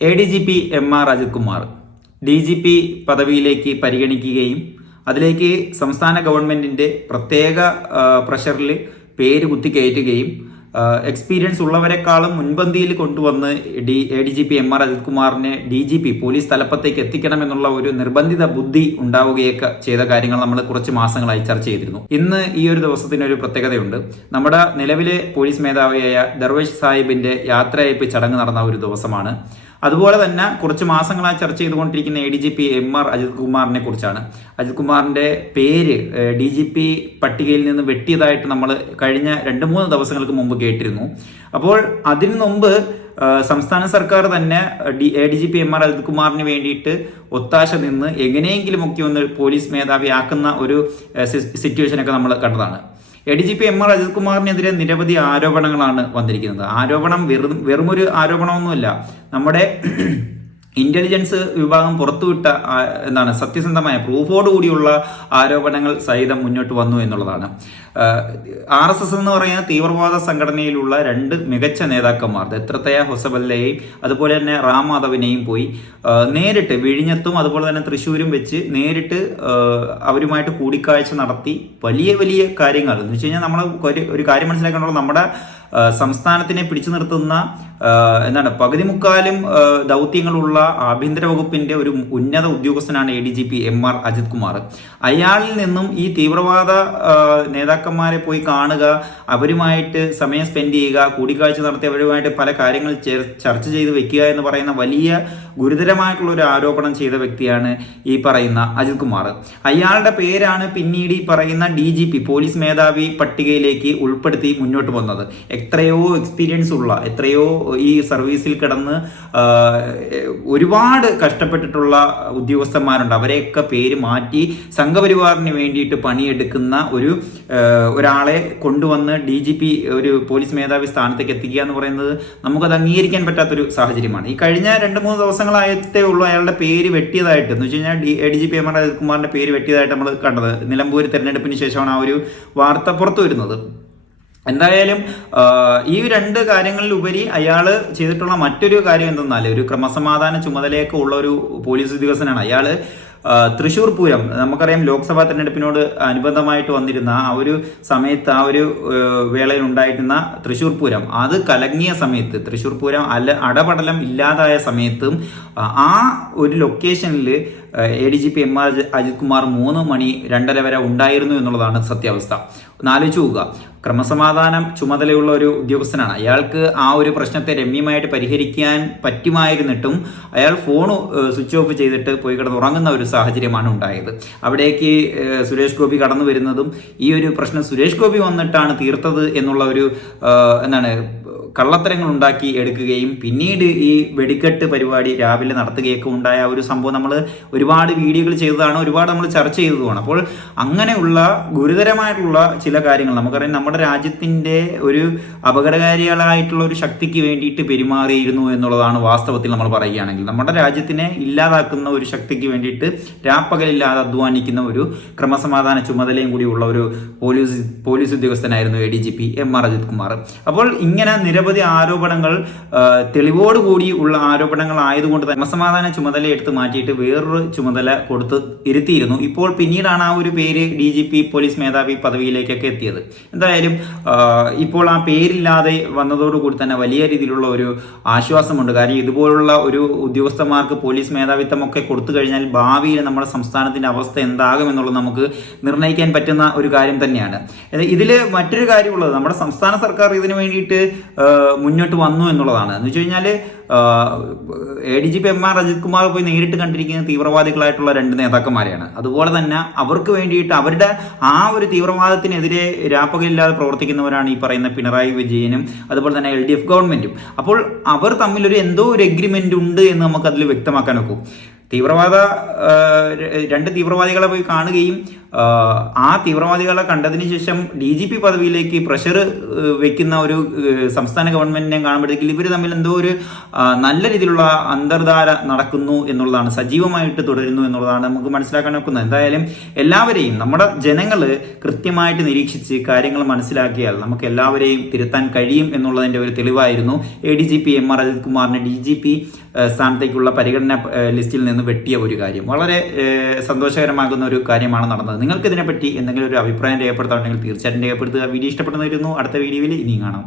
A D G P M R Ajith Kumar D G P പദവിയിലേക്ക് പരിഗണിക്കുകയും അതിലേക്ക് സംസ്ഥാന ഗവൺമെന്റിന്റെ പ്രത്യേക പ്രഷറിൽ പേര് കുത്തിക്കയറ്റുകയും എക്സ്പീരിയൻസ് ഉള്ളവരെക്കാളും മുൻപന്തിയിൽ കൊണ്ടുവന്ന് D A D G P M R Ajith കുമാറിനെ ഡി ജി പി പോലീസ് തലപ്പത്തേക്ക് എത്തിക്കണമെന്നുള്ള ഒരു നിർബന്ധിത ബുദ്ധി ഉണ്ടാവുകയൊക്കെ ചെയ്ത കാര്യങ്ങൾ നമ്മൾ കുറച്ച് മാസങ്ങളായി ചർച്ച ചെയ്തിരുന്നു. ഇന്ന് ഈ ഒരു ദിവസത്തിന് ഒരു പ്രത്യേകതയുണ്ട്. നമ്മുടെ നിലവിലെ പോലീസ് മേധാവിയായ ദർവേഷ് സാഹിബിന്റെ യാത്രയയപ്പ് ചടങ്ങ് നടന്ന ഒരു ദിവസമാണ്. അതുപോലെ തന്നെ കുറച്ച് മാസങ്ങളായി ചർച്ച ചെയ്തുകൊണ്ടിരിക്കുന്ന A D G P M R Ajith കുമാറിനെ കുറിച്ചാണ്. അജിത് കുമാറിന്റെ പേര് ഡി ജി പി പട്ടികയിൽ നിന്ന് വെട്ടിയതായിട്ട് നമ്മൾ കഴിഞ്ഞ രണ്ട് മൂന്ന് ദിവസങ്ങൾക്ക് മുമ്പ് കേട്ടിരുന്നു. അപ്പോൾ അതിനു മുമ്പ് സംസ്ഥാന സർക്കാർ തന്നെ D A D G P M R Ajith കുമാറിന് വേണ്ടിയിട്ട് ഒത്താശ നിന്ന് എങ്ങനെയെങ്കിലുമൊക്കെ ഒന്ന് പോലീസ് മേധാവിയാക്കുന്ന ഒരു സിറ്റുവേഷനൊക്കെ നമ്മൾ കണ്ടതാണ്. A D G P M R Ajith കുമാറിനെതിരെ നിരവധി ആരോപണങ്ങളാണ് വന്നിരിക്കുന്നത്. ആരോപണം വെറും വെറുമൊരു ആരോപണമൊന്നുമല്ല. നമ്മുടെ ഇന്റലിജൻസ് വിഭാഗം പുറത്തുവിട്ട എന്താണ് സത്യസന്ധമായ പ്രൂഫോട് കൂടിയുള്ള ആരോപണങ്ങൾ സഹിതം മുന്നോട്ട് വന്നു എന്നുള്ളതാണ്. ആർ എസ് എസ് എന്ന് പറയുന്ന തീവ്രവാദ സംഘടനയിലുള്ള രണ്ട് മികച്ച നേതാക്കന്മാർ. ദത്രത്തയ ഹൊസബല്ലയെയും അതുപോലെ തന്നെ റാം മാധവിനെയും പോയി നേരിട്ട് വിഴിഞ്ഞത്തും അതുപോലെ തന്നെ തൃശ്ശൂരും വെച്ച് നേരിട്ട് അവരുമായിട്ട് കൂടിക്കാഴ്ച നടത്തി വലിയ വലിയ കാര്യങ്ങൾ. എന്ന് വെച്ച് കഴിഞ്ഞാൽ നമ്മൾ ഒരു കാര്യം മനസ്സിലാക്കേണ്ടത് നമ്മുടെ സംസ്ഥാനത്തിനെ പിടിച്ചു നിർത്തുന്ന എന്താണ് പകുതി മുക്കാലും ദൗത്യങ്ങളുള്ള ആഭ്യന്തര വകുപ്പിന്റെ ഒരു ഉന്നത ഉദ്യോഗസ്ഥനാണ് A D G P M R Ajith Kumar. അയാളിൽ നിന്നും ഈ തീവ്രവാദ നേതാക്കന്മാരെ പോയി കാണുക അവരുമായിട്ട് സമയം സ്പെൻഡ് ചെയ്യുക കൂടിക്കാഴ്ച നടത്തി അവരുമായിട്ട് പല കാര്യങ്ങൾ ചർച്ച ചെയ്ത് വെക്കുക എന്ന് പറയുന്ന വലിയ ഗുരുതരമായിട്ടുള്ള ഒരു ആരോപണം ചെയ്ത വ്യക്തിയാണ് ഈ പറയുന്ന അജിത് കുമാർ. അയാളുടെ പേരാണ് പിന്നീട് ഈ പറയുന്ന ഡി ജി പി പോലീസ് മേധാവി പട്ടികയിലേക്ക് ഉൾപ്പെടുത്തി മുന്നോട്ട് വന്നത്. എത്രയോ എക്സ്പീരിയൻസ് ഉള്ള എത്രയോ ഈ സർവീസിൽ കിടന്ന് ഒരുപാട് കഷ്ടപ്പെട്ടിട്ടുള്ള ഉദ്യോഗസ്ഥന്മാരുണ്ട്. അവരെയൊക്കെ പേര് മാറ്റി സംഘപരിവാറിന് വേണ്ടിയിട്ട് പണിയെടുക്കുന്ന ഒരു ഒരാളെ കൊണ്ടുവന്ന് ഡി ജി പി ഒരു പോലീസ് മേധാവി സ്ഥാനത്തേക്ക് എത്തിക്കുക എന്ന് പറയുന്നത് നമുക്കത് അംഗീകരിക്കാൻ പറ്റാത്തൊരു സാഹചര്യമാണ്. ഈ കഴിഞ്ഞ രണ്ട് മൂന്ന് ദിവസങ്ങളായിട്ടേ ഉള്ളൂ അയാളുടെ പേര് വെട്ടിയതായിട്ട്. എന്ന് വെച്ച് കഴിഞ്ഞാൽ D A D G P M R Ajith പേര് വെട്ടിയതായിട്ട് നമ്മൾ കണ്ടത്. നിലമ്പൂർ തെരഞ്ഞെടുപ്പിന് ശേഷമാണ് ആ ഒരു വാർത്ത പുറത്തു വരുന്നത്. എന്തായാലും ഈ രണ്ട് കാര്യങ്ങളിലുപരി അയാൾ ചെയ്തിട്ടുള്ള മറ്റൊരു കാര്യം എന്തെന്നാൽ ഒരു ക്രമസമാധാന ചുമതലയൊക്കെ ഉള്ള ഒരു പോലീസ് ഉദ്യോഗസ്ഥനാണ് അയാൾ തൃശൂർ പൂരം നമുക്കറിയാം ലോക്സഭാ തെരഞ്ഞെടുപ്പിനോട് അനുബന്ധമായിട്ട് വന്നിരുന്ന ആ ഒരു സമയത്ത് ആ ഒരു വേളയിൽ ഉണ്ടായിരുന്ന തൃശൂർ പൂരം അത് കലങ്ങിയ സമയത്ത് തൃശൂർ പൂരം അല അടപടലം ഇല്ലാതായ സമയത്തും ആ, ഒരു ലൊക്കേഷനിൽ A D G P M R Ajith Kumar മൂന്ന് മണി രണ്ടര വരെ ഉണ്ടായിരുന്നു എന്നുള്ളതാണ് സത്യാവസ്ഥ. ആലോചിച്ച് നോക്കുക ക്രമസമാധാനം ചുമതലയുള്ള ഒരു ഉദ്യോഗസ്ഥനാണ്. അയാൾക്ക് ആ ഒരു പ്രശ്നത്തെ രമ്യമായിട്ട് പരിഹരിക്കാൻ പറ്റുമായിരുന്നിട്ടും അയാൾ ഫോൺ സ്വിച്ച് ഓഫ് ചെയ്തിട്ട് പോയി കിടന്ന് ഉറങ്ങുന്ന ഒരു സാഹചര്യമാണ് ഉണ്ടായത്. അവിടേക്ക് സുരേഷ് ഗോപി കടന്നു വരുന്നതും ഈ ഒരു പ്രശ്നം സുരേഷ് ഗോപി വന്നിട്ടാണ് തീർത്തത് എന്നുള്ള ഒരു എന്താണ് കള്ളത്തരങ്ങൾ ഉണ്ടാക്കി എടുക്കുകയും പിന്നീട് ഈ വെടിക്കെട്ട് പരിപാടി രാവിലെ നടത്തുകയൊക്കെ ഉണ്ടായ ഒരു സംഭവം നമ്മൾ ഒരുപാട് വീഡിയോകൾ ചെയ്തതാണ് ഒരുപാട് നമ്മൾ ചർച്ച ചെയ്തതുമാണ്. അപ്പോൾ അങ്ങനെയുള്ള ഗുരുതരമായിട്ടുള്ള ചില കാര്യങ്ങൾ നമുക്കറിയാം നമ്മുടെ രാജ്യത്തിന്റെ ഒരു അപകടകാരികളായിട്ടുള്ള ഒരു ശക്തിക്ക് വേണ്ടിയിട്ട് പെരുമാറിയിരുന്നു എന്നുള്ളതാണ് വാസ്തവത്തിൽ നമ്മൾ പറയുകയാണെങ്കിൽ. നമ്മുടെ രാജ്യത്തിനെ ഇല്ലാതാക്കുന്ന ഒരു ശക്തിക്ക് വേണ്ടിയിട്ട് രാപ്പകലില്ലാതെ അധ്വാനിക്കുന്ന ഒരു ക്രമസമാധാന ചുമതലയും കൂടിയുള്ള ഒരു police police ഉദ്യോഗസ്ഥനായിരുന്നു A D G P M R Ajith Kumar. അപ്പോൾ ഇങ്ങനെ നിരവധി ആരോപണങ്ങൾ തെളിവോടുകൂടി ഉള്ള ആരോപണങ്ങൾ ആയതുകൊണ്ട് തന്നെ ക്രമസമാധാന ചുമതല എടുത്ത് മാറ്റിയിട്ട് വേറൊരു ചുമതല കൊടുത്ത് ഇരുത്തിയിരുന്നു. ഇപ്പോൾ പിന്നീടാണ് ആ ഒരു പേര് ഡി ജി പി പോലീസ് മേധാവി പദവിയിലേക്കൊക്കെ എത്തിയത്. എന്തായാലും ഇപ്പോൾ ആ പേരില്ലാതെ വന്നതോടുകൂടി തന്നെ വലിയ രീതിയിലുള്ള ഒരു ആശ്വാസമുണ്ട്. കാര്യം ഇതുപോലുള്ള ഒരു ഉദ്യോഗസ്ഥന്മാർക്ക് പോലീസ് മേധാവിത്വം ഒക്കെ കൊടുത്തു കഴിഞ്ഞാൽ ഭാവിയിൽ നമ്മുടെ സംസ്ഥാനത്തിന്റെ അവസ്ഥ എന്താകും എന്നുള്ളത് നമുക്ക് നിർണയിക്കാൻ പറ്റുന്ന ഒരു കാര്യം തന്നെയാണ്. ഇതിൽ മറ്റൊരു കാര്യമുള്ളത് നമ്മുടെ സംസ്ഥാന സർക്കാർ ഇതിനു വേണ്ടിയിട്ട് മുന്നോട്ട് വന്നു എന്നുള്ളതാണ്. എന്ന് വെച്ച് കഴിഞ്ഞാൽ A D G P M R Ajith Kumar പോയി നേരിട്ട് കണ്ടിരിക്കുന്ന തീവ്രവാദികളായിട്ടുള്ള രണ്ട് നേതാക്കന്മാരെയാണ്. അതുപോലെ തന്നെ അവർക്ക് വേണ്ടിയിട്ട് അവരുടെ ആ ഒരു തീവ്രവാദത്തിനെതിരെ രാപ്പകലില്ലാതെ പ്രവർത്തിക്കുന്നവരാണ് ഈ പറയുന്ന പിണറായി വിജയനും അതുപോലെ തന്നെ എൽ ഡി എഫ് ഗവൺമെന്റും അപ്പോൾ അവർ തമ്മിലൊരു എന്തോ ഒരു എഗ്രിമെന്റ് ഉണ്ട് എന്ന് നമുക്കതിൽ വ്യക്തമാക്കാൻ ഒക്കും തീവ്രവാദ രണ്ട് തീവ്രവാദികളെ പോയി കാണുകയും ആ, തീവ്രവാദികളെ കണ്ടതിന് ശേഷം ഡി ജി പി പദവിയിലേക്ക് പ്രഷർ വെക്കുന്ന ഒരു സംസ്ഥാന ഗവൺമെന്റിനെ കാണുമ്പോഴത്തേക്കും ഇവർ തമ്മിൽ എന്തോ ഒരു നല്ല രീതിയിലുള്ള അന്തർധാര നടക്കുന്നു എന്നുള്ളതാണ് സജീവമായിട്ട് തുടരുന്നു എന്നുള്ളതാണ് നമുക്ക് മനസ്സിലാക്കാൻ നോക്കുന്നത് എന്തായാലും എല്ലാവരെയും നമ്മുടെ ജനങ്ങൾ കൃത്യമായിട്ട് നിരീക്ഷിച്ച് കാര്യങ്ങൾ മനസ്സിലാക്കിയാൽ നമുക്ക് എല്ലാവരെയും തിരുത്താൻ കഴിയും എന്നുള്ളതിന്റെ ഒരു തെളിവായിരുന്നു A D G P M R Ajith കുമാറിനെ ഡി ജി പി സ്ഥാനത്തേക്കുള്ള പരിഗണന ലിസ്റ്റിൽ നിന്ന് വെട്ടിയ ഒരു കാര്യം. വളരെ സന്തോഷകരമാകുന്ന ഒരു കാര്യമാണ് നടന്നത്. നിങ്ങൾക്ക് ഇതിനെപ്പറ്റി എന്തെങ്കിലും ഒരു അഭിപ്രായം രേഖപ്പെടുത്താറുണ്ടെങ്കിൽ തീർച്ചയായിട്ടും രേഖപ്പെടുത്തുക. വീഡിയോ ഇഷ്ടപ്പെടുന്നവരുന്നു അടുത്ത വീഡിയോയിൽ ഇനിയും കാണാം.